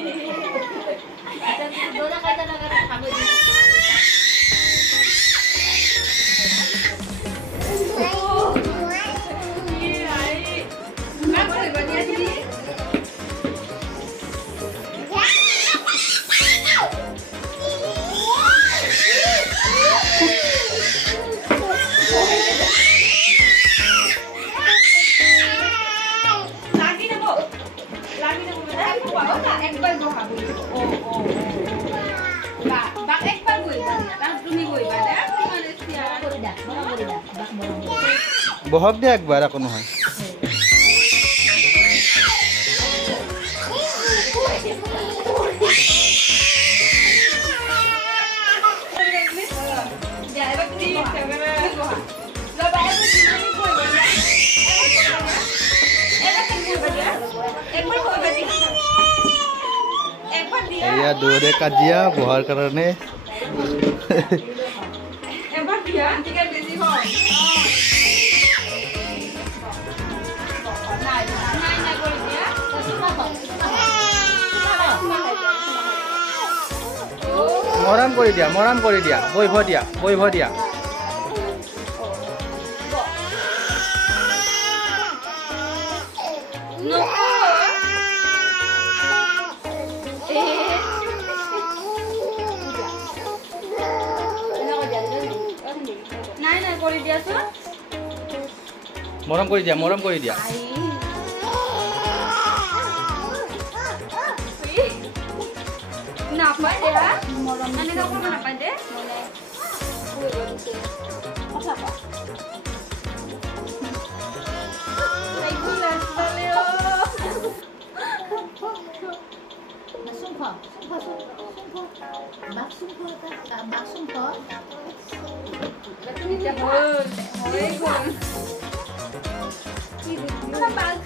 Doon na kayo talaga ng kamay dito. বহক দিয়া একবাৰ কোনো হয় এয়া দৌৰে কাজিয়া বহাৰ কাৰণে মৰম কৰি দিয়া বৈভ দিয়া মৰম কৰি দিয়া Napa ya? Nanti kamu kenapa deh? Apa? Regulas Valeo. Sumpah. Bak sumpah. Kenapa?